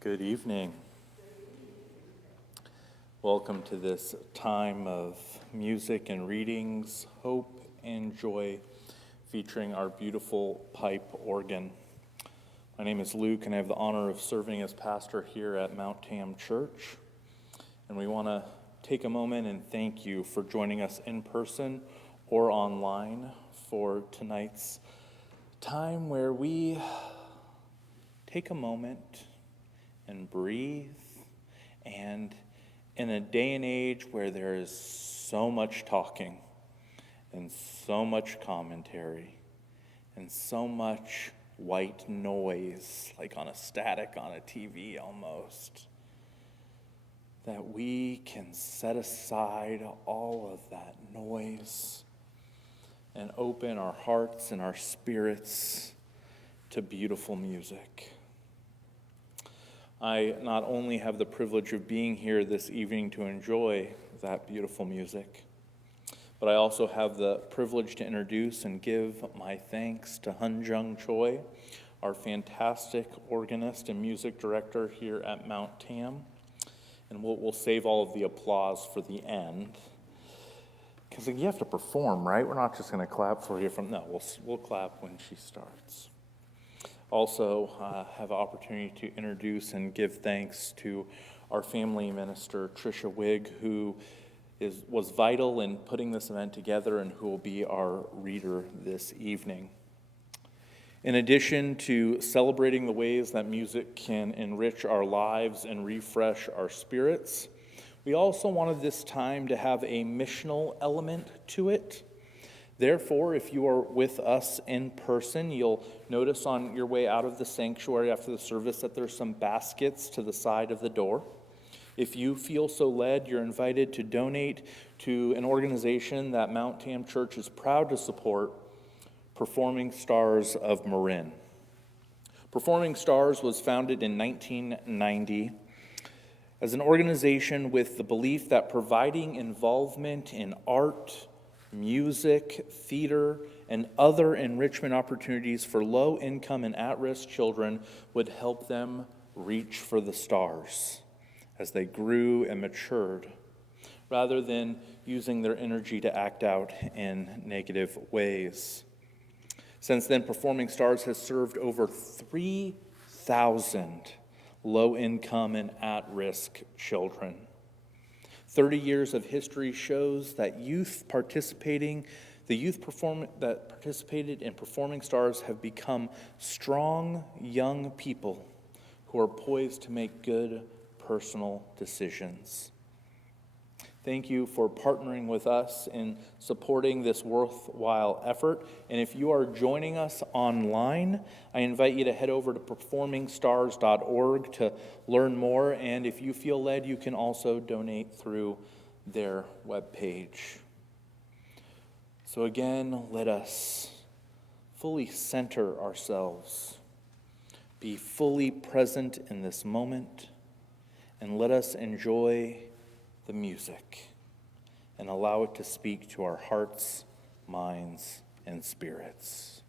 Good evening. Welcome to this time of music and readings, hope and joy, featuring our beautiful pipe organ. My name is Luke, and I have the honor of serving as pastor here at Mount Tam Church. And we want to take a moment and thank you for joining us in person or online for tonight's time where we take a moment and breathe. And in a day and age where there is so much talking and so much commentary and so much white noise, like on a static on a TV almost, that we can set aside all of that noise and open our hearts and our spirits to beautiful music. I not only have the privilege of being here this evening to enjoy that beautiful music, but I also have the privilege to introduce and give my thanks to Hun Jung Choi, our fantastic organist and music director here at Mount Tam. And we'll save all of the applause for the end, because you have to perform, right? We're not just going to clap for you we'll clap when she starts. Also, have an opportunity to introduce and give thanks to our family minister, Tricia Wigg, who was vital in putting this event together and who will be our reader this evening. In addition to celebrating the ways that music can enrich our lives and refresh our spirits, we also wanted this time to have a missional element to it. Therefore, if you are with us in person, you'll notice on your way out of the sanctuary after the service that there's some baskets to the side of the door. If you feel so led, you're invited to donate to an organization that Mount Tam Church is proud to support, Performing Stars of Marin. Performing Stars was founded in 1990 as an organization with the belief that providing involvement in art, music, theater, and other enrichment opportunities for low-income and at-risk children would help them reach for the stars as they grew and matured, rather than using their energy to act out in negative ways. Since then, Performing Stars has served over 3,000 low-income and at-risk children. 30 years of history shows that the youth that participated in Performing Stars have become strong young people who are poised to make good personal decisions. Thank you for partnering with us in supporting this worthwhile effort. And if you are joining us online, I invite you to head over to performingstars.org to learn more. And if you feel led, you can also donate through their webpage. So again, let us fully center ourselves, be fully present in this moment, and let us enjoy the music and allow it to speak to our hearts, minds, and spirits.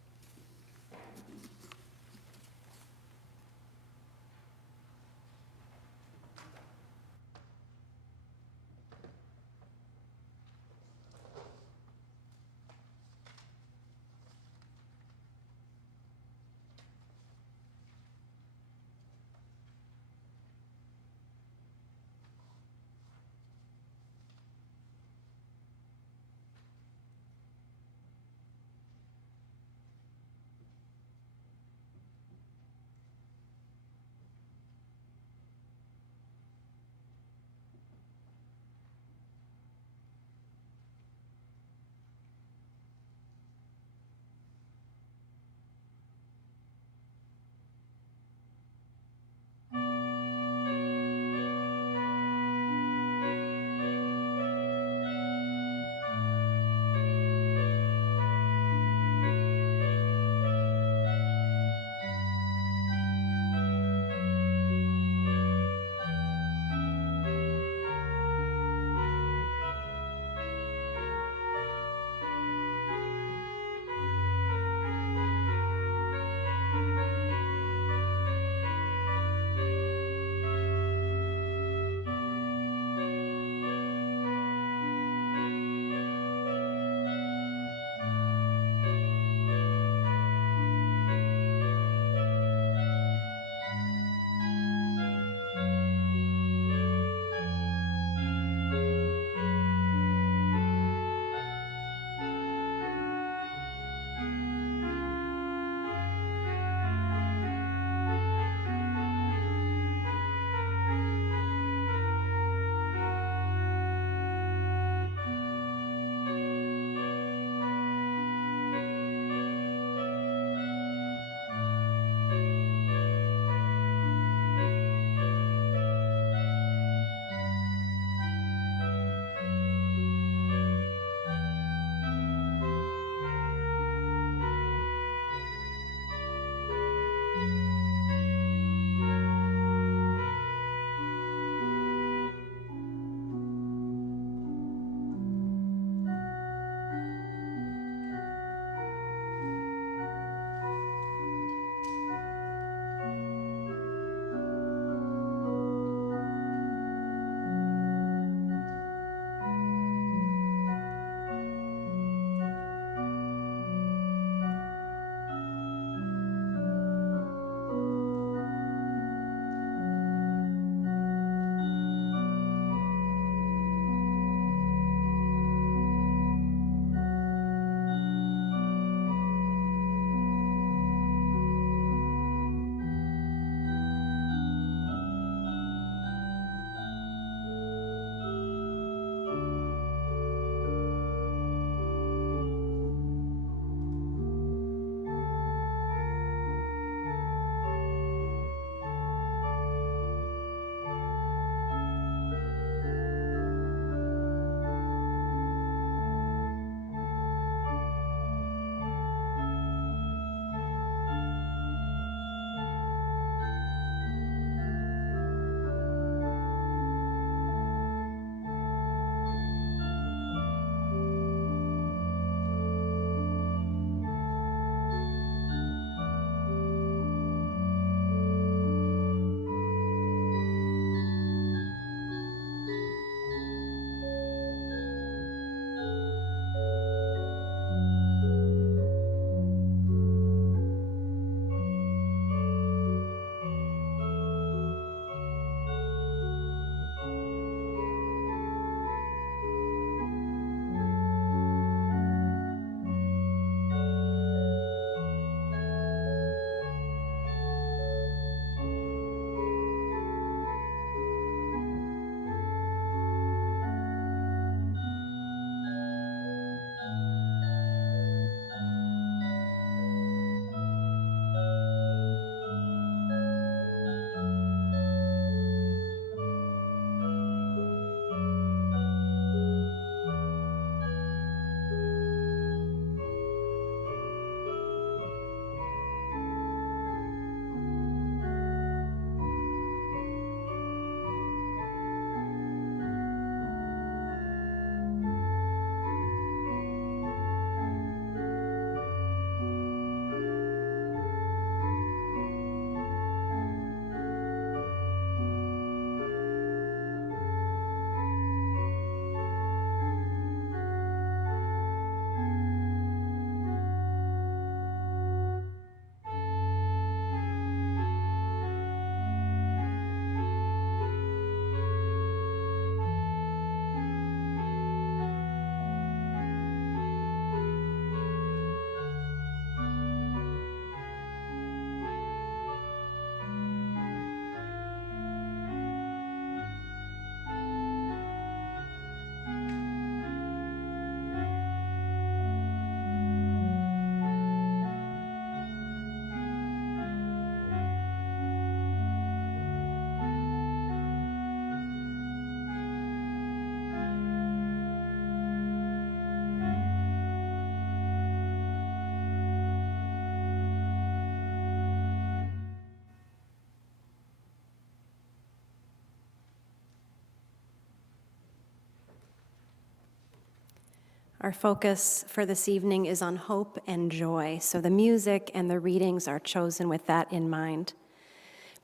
Our focus for this evening is on hope and joy, so the music and the readings are chosen with that in mind.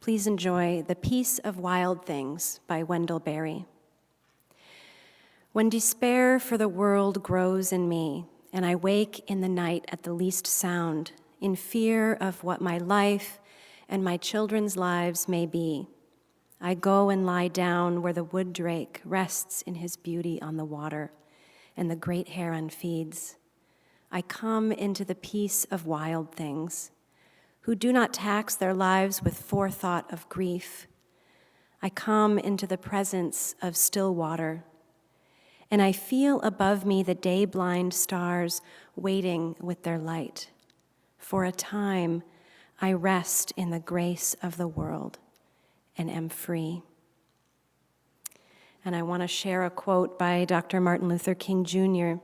Please enjoy The Peace of Wild Things by Wendell Berry. When despair for the world grows in me, and I wake in the night at the least sound, in fear of what my life and my children's lives may be, I go and lie down where the wood drake rests in his beauty on the water, and the great heron feeds. I come into the peace of wild things, who do not tax their lives with forethought of grief. I come into the presence of still water, and I feel above me the day-blind stars waiting with their light. For a time, I rest in the grace of the world and am free. And I want to share a quote by Dr. Martin Luther King Jr.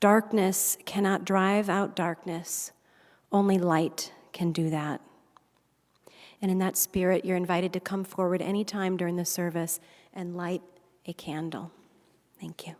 Darkness cannot drive out darkness. Only light can do that. And in that spirit, you're invited to come forward anytime during the service and light a candle. Thank you.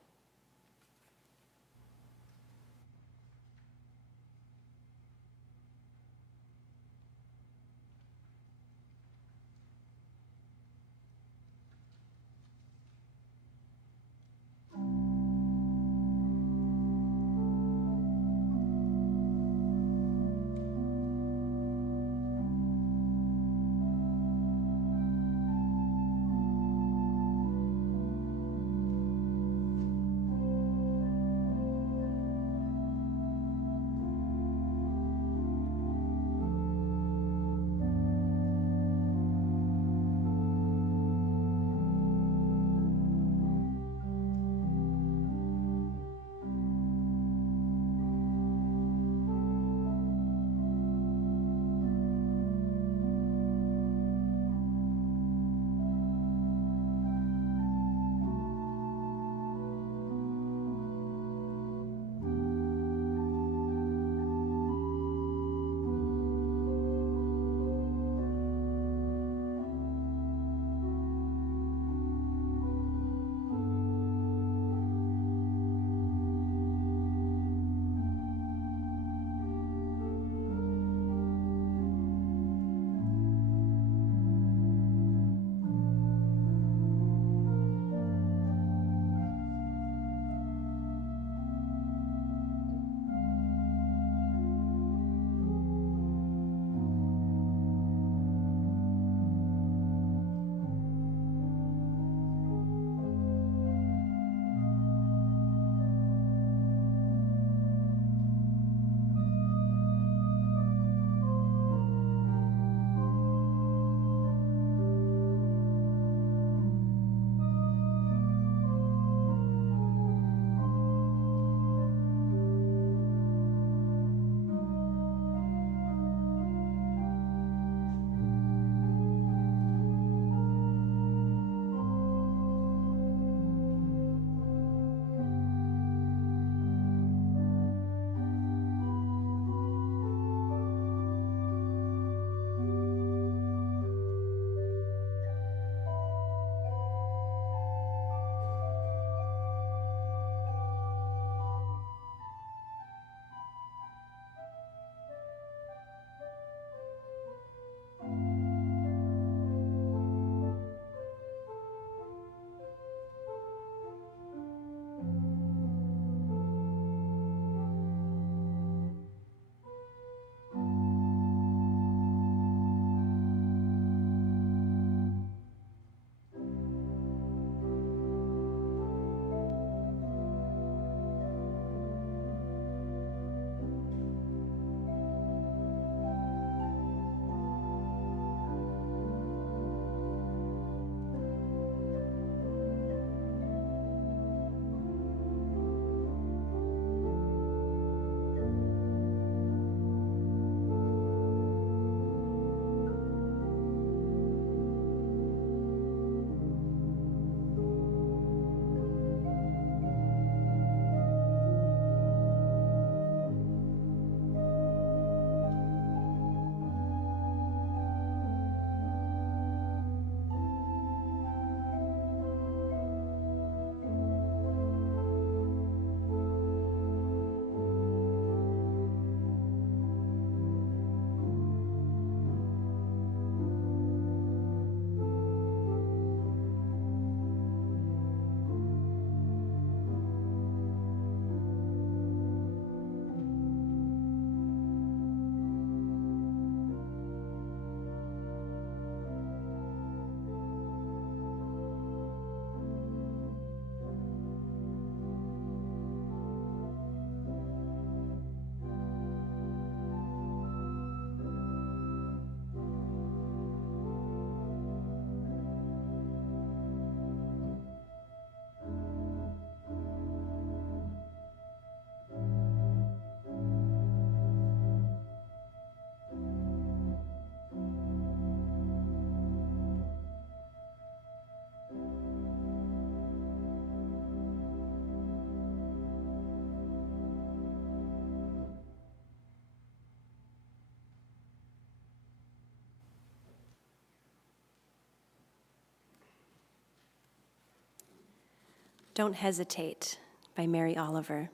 Don't Hesitate by Mary Oliver.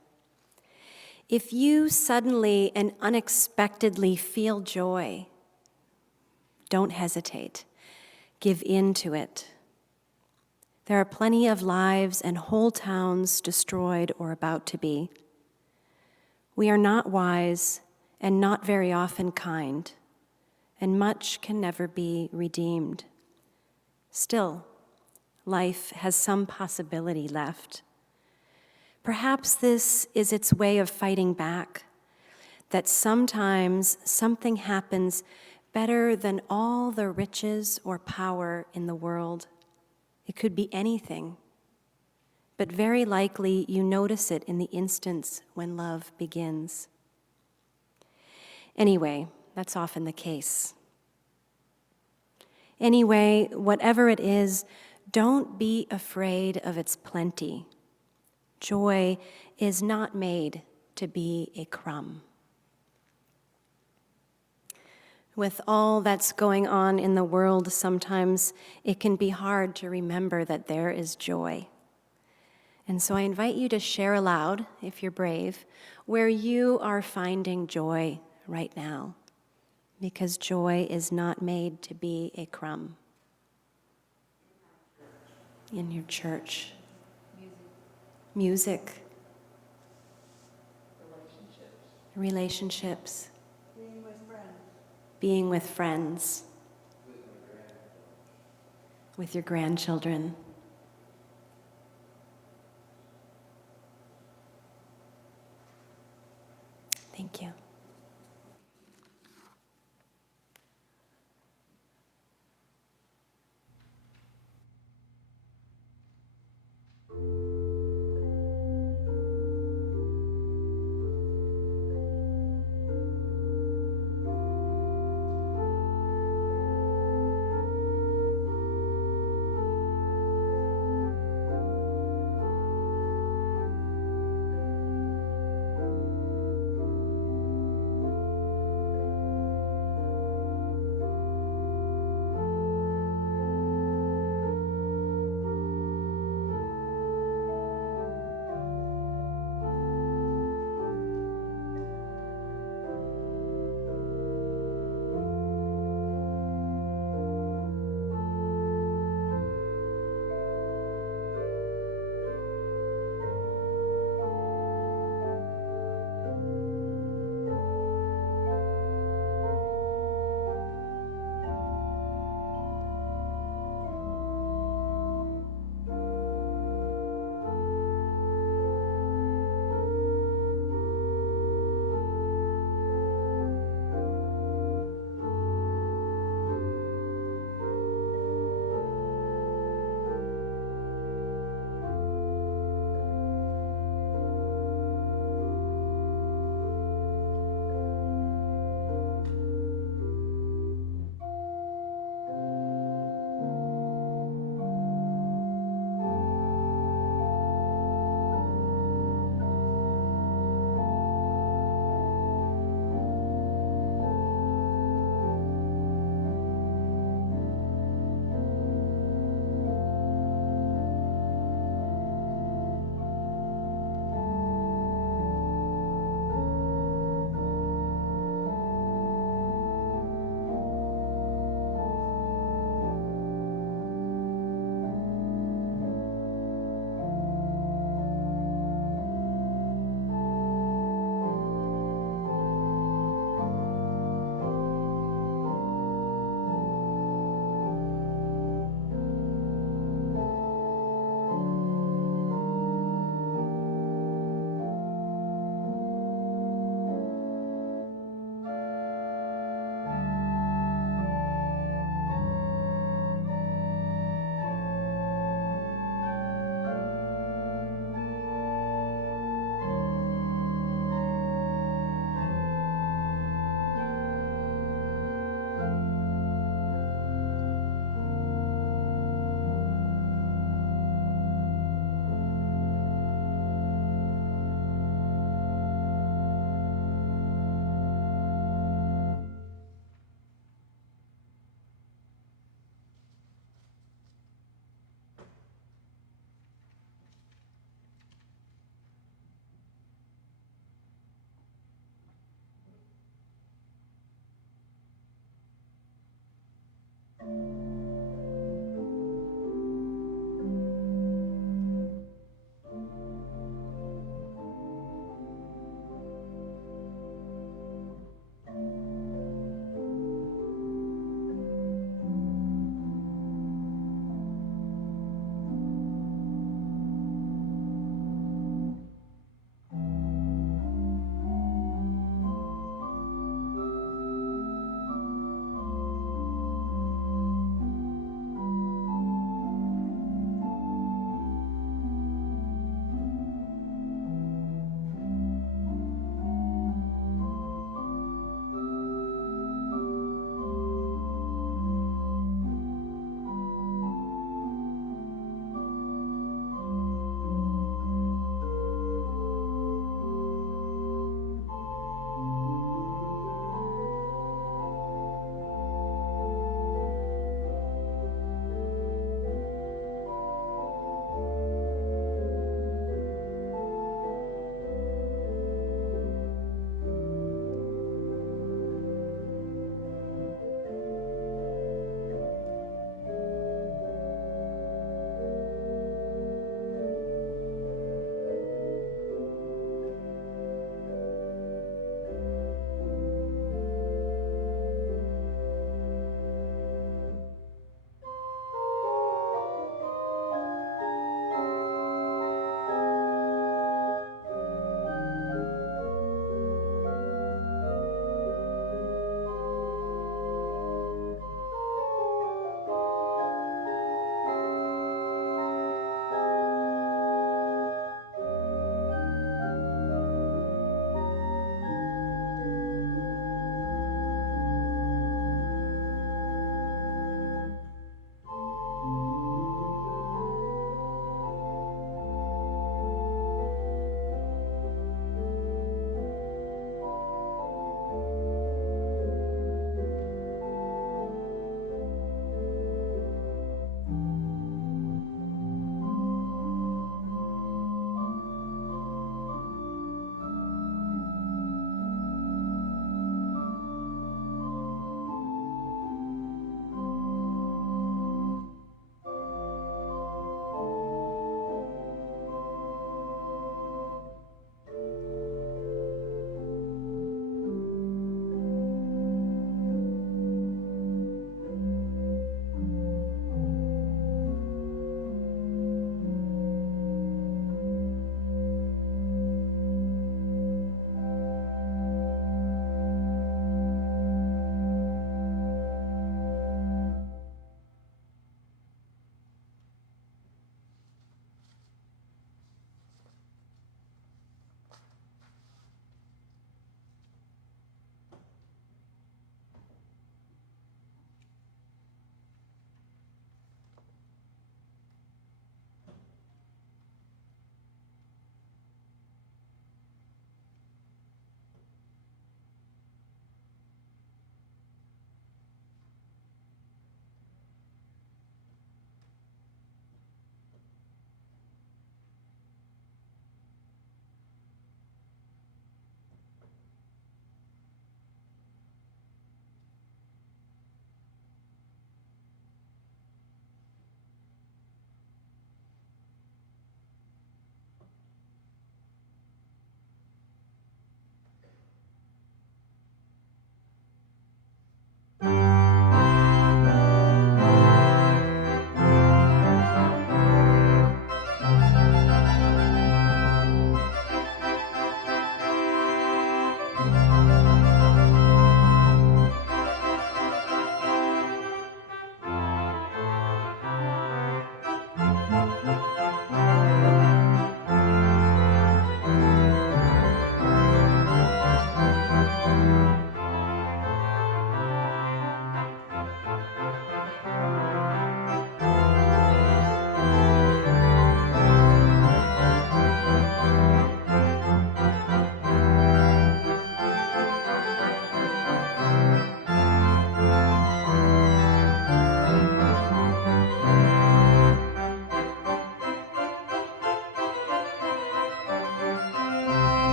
If you suddenly and unexpectedly feel joy, don't hesitate. Give in to it. There are plenty of lives and whole towns destroyed or about to be. We are not wise and not very often kind, and much can never be redeemed. Still, life has some possibility left. Perhaps this is its way of fighting back, that sometimes something happens better than all the riches or power in the world. It could be anything, but very likely you notice it in the instance when love begins. Anyway, that's often the case. Anyway, whatever it is, don't be afraid of its plenty. Joy is not made to be a crumb. With all that's going on in the world, sometimes it can be hard to remember that there is joy. And so I invite you to share aloud, if you're brave, where you are finding joy right now, because joy is not made to be a crumb. In your church. Music. Relationships. Being with friends. With your grandchildren. Thank you.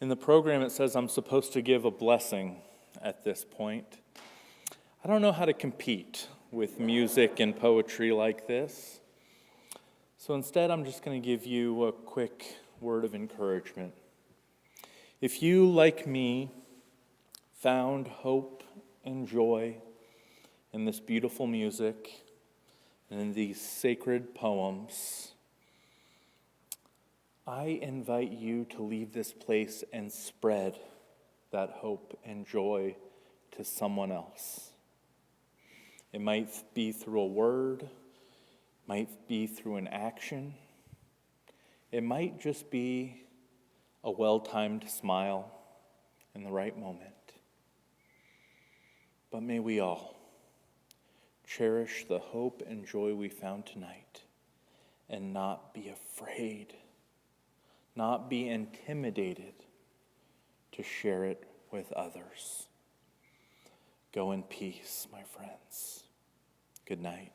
In the program, it says I'm supposed to give a blessing at this point. I don't know how to compete with music and poetry like this. So instead, I'm just going to give you a quick word of encouragement. If you, like me, found hope and joy in this beautiful music and in these sacred poems, I invite you to leave this place and spread that hope and joy to someone else. It might be through a word, might be through an action. It might just be a well-timed smile in the right moment. But may we all cherish the hope and joy we found tonight and not be afraid, not be intimidated to share it with others. Go in peace, my friends. Good night.